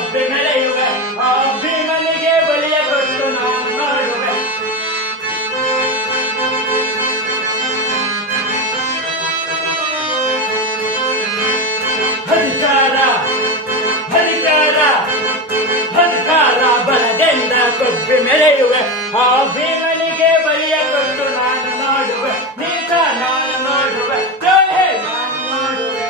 ಕಬ್ಬಿ ಮೆರೆಯುವೆ ಆ ಭೀಮನಿಗೆ ಬಲಿಯ ಕೊಟ್ಟು ನಾನು ಮಾಡುವೆ. ಅಧಿಕಾರ ಅಧಿಕಾರ ಅಧಿಕಾರ ಬಲದಿಂದ ಕಬ್ಬಿ ಮೆರೆಯುವೆ ಆ ಭೀಮನಿಗೆ ಬಲಿಯ ಕೊಟ್ಟು ನಾನು ನೋಡುವೆ. ನೀತ ನಾನು ನೋಡುವೆ, ದ್ರೋಹಿ ನಾನು ನೋಡುವೆ.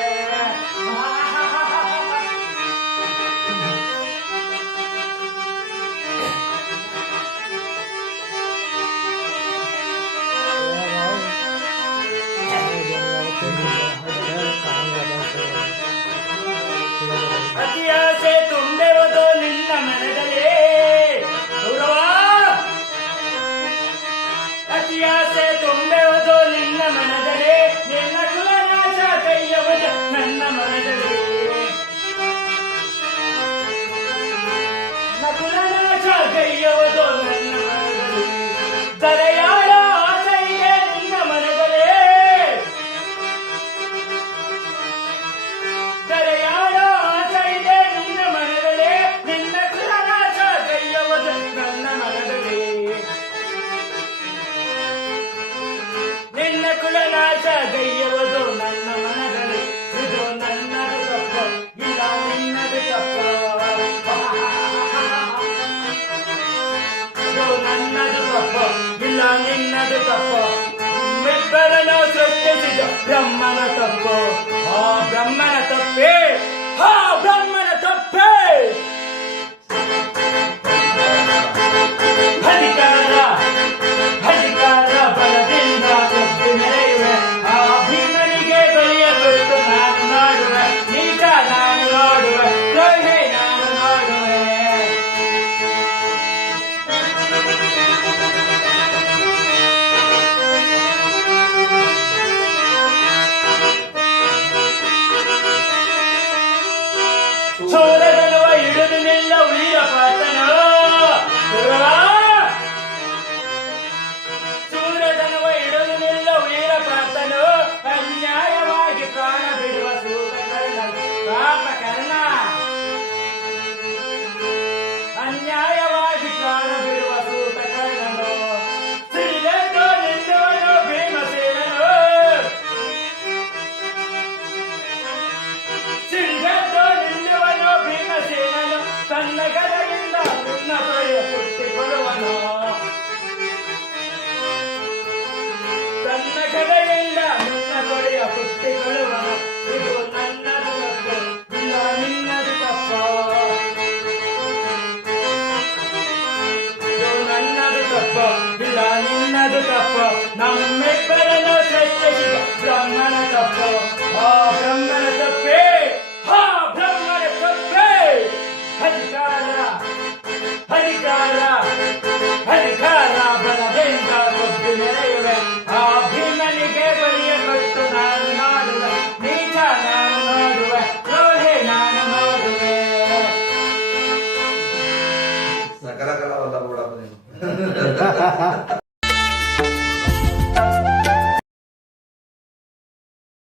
ಅತಿಯಾಸೆ ತುಂಬಿರುವುದು ನಿನ್ನ ಮನದಲ್ಲಿ ಗೌರವ. ಅತಿಯಾಸೆ ತುಂಬಿರುವುದು ನಿನ್ನ ಮನದಲ್ಲಿ, ನಿನ್ನ ಕುಲನಾಶ ಕೈಯುವುದು ನನ್ನ ಮನದಲ್ಲಿ. ನನ್ನ ಕುಲನಾಶ ಕೈಯುವುದು ನನ್ನ ಮನದಲ್ಲಿ. ತಲೆಯಾಳ ಆಸೆ ಇದೆ ನಿನ್ನ ಮನದಲ್ಲಿ. ತಲೆಯಾಳ ಆಸೆ ಇದೆ ನಿನ್ನ ಮನದಲ್ಲಿ. ನಿನ್ನ ಕುಲನಾಶ ಕೈಯುವುದು ನನ್ನ ಮನದಲ್ಲಿ. ನಿನ್ನ ಕುಲನಾಶ ಗೈಯುವುದು ನನ್ನ ಮನದಲ್ಲಿ. ಇದು ನನ್ನದು ತಪ್ಪು, ಇಲ್ಲ ನಿನ್ನದು ತಪ್ಪು. ಇದು ನನ್ನದು ತಪ್ಪು, ಇಲ್ಲ ನಿನ್ನದು ತಪ್ಪು. ಇಬ್ಬರನ್ನು ಸೃಷ್ಟಿಸಿದ ಬ್ರಹ್ಮನ ತಪ್ಪು. ಆ ಬ್ರಹ್ಮನ ತಪ್ಪೇ, ಆ ಬ್ರಹ್ಮನ ತಪ್ಪೇ. ಅಧಿಕಾರ ಅಧಿಕಾರ ಬಲದಿಂದ ಕಬ್ಬಿ ಮೆರೆಯುವೆ ಆ ಭೀಮನಿಗೆ ಬಲಿಯ ಕೊಟ್ಟು ನಾನು ನೋಡುವೆ. ನೀತ ನಾನು ನೋಡುವೆ, ದ್ರೋಹಿ ನಾನು ನೋಡುವೆ. ಸೂರಗನುವ ಹಿಡಿದು ನಿಲ್ಲ ಉಳಿಯ ಪಾತನು.